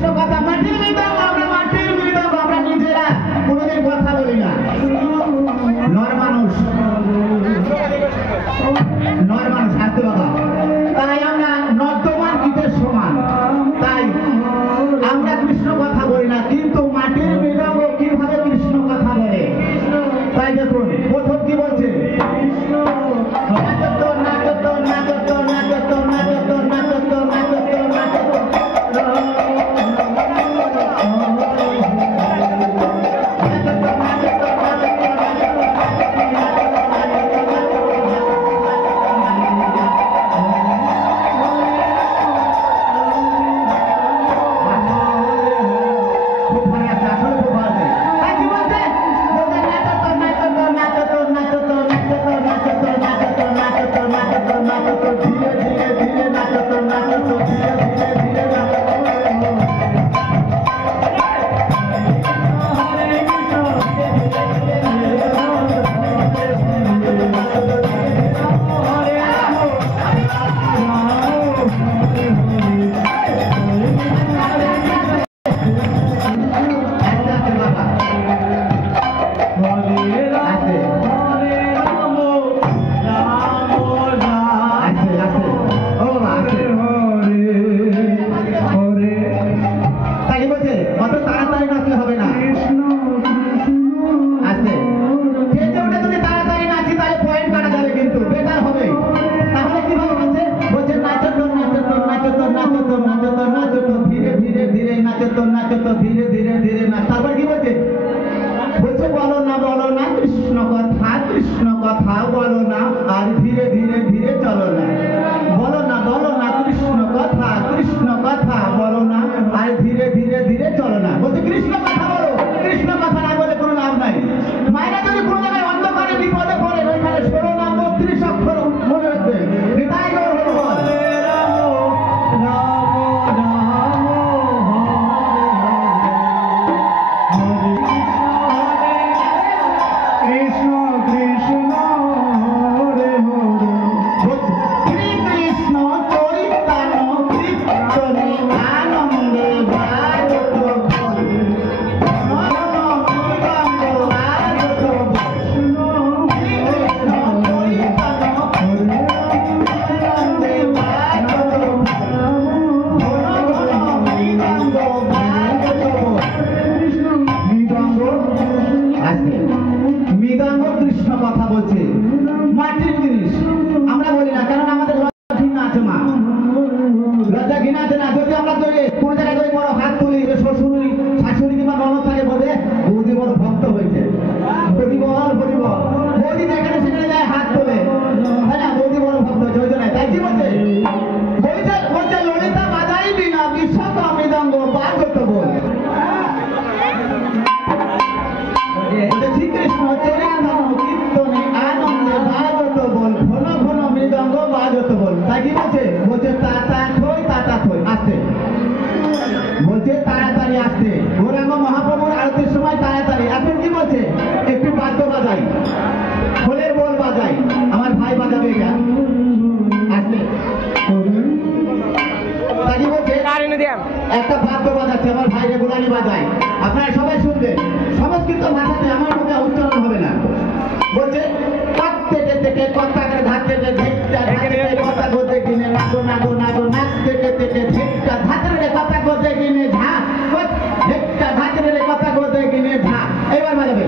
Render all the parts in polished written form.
কৃষ্ণ কথা মাটির মৃদঙ্গ আমরা নিজেরা কোনোদিন কথা বলি না। নর মানুষ আসতে বাবা, তাই আমরা নর্দমান কীটের সমান, তাই আমরা কৃষ্ণ কথা বলি না। কিন্তু মাটির মৃদঙ্গ কিভাবে কৃষ্ণ কথা বলে, তাই দেখুন প্রথম কি বলছে, একটা বাদ্য বাজাচ্ছে আমার ভাই রেগুলারই বাজায়, আপনারা সবাই শুনবেন, সংস্কৃত ভাষাতে আমার মুখে উচ্চারণ হবে না। বলছে কথা করতে কিনে নাগো নাগো নাগো নাচতে ঝেকটা ধাতরে কথা করতে কিনে ঝা ঝেকটা ধাতরে কথা করতে কিনে ঝা। এবার বাজাবে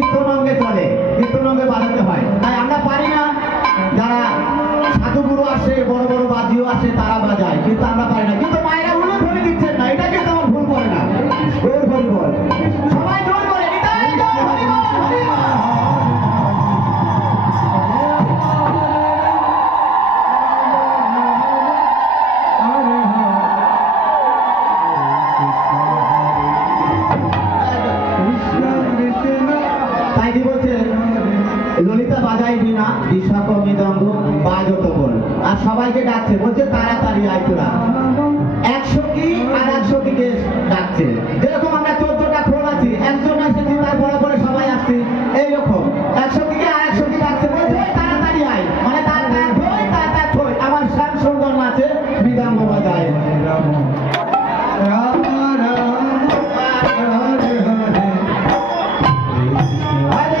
কীর্তন অঙ্গে চলে, কীর্তন অঙ্গে বাজাতে হয়, তাই আমরা পারি না। যারা সাধুগুরু আসে, বড় বড় বাজিও আসে, তারা বাজায়, কিন্তু আমরা পারি না। কিন্তু মায়েরা উলুধ্বনি দিচ্ছেন না, এটা কিন্তু আমার ভুল করে না। জোর হরি বল, সবাই জোর করে নিতাই জয় হরি বল, হরি বল। তাই কি বলছে, ললিতা বাজাই বিনা বিশাখ মৃদঙ্গ বাজত বল, আর সবাইকে ডাকছে, বলছে তাড়াতাড়ি আয় তোরা। 100 কি আর 100 কে ডাকছে, যেরকম আমরা 14টা খোল আছি, একজন এসেছি তারপরে পরে সবাই আসছি, এইরকম 100 কে আর 100 কে ডাকছে, বলছে তাড়াতাড়ি আয়, মানে তার ধই তার ধই, আমার শ্যাম সুন্দর নাচে মৃদঙ্গ বাজায়। হরে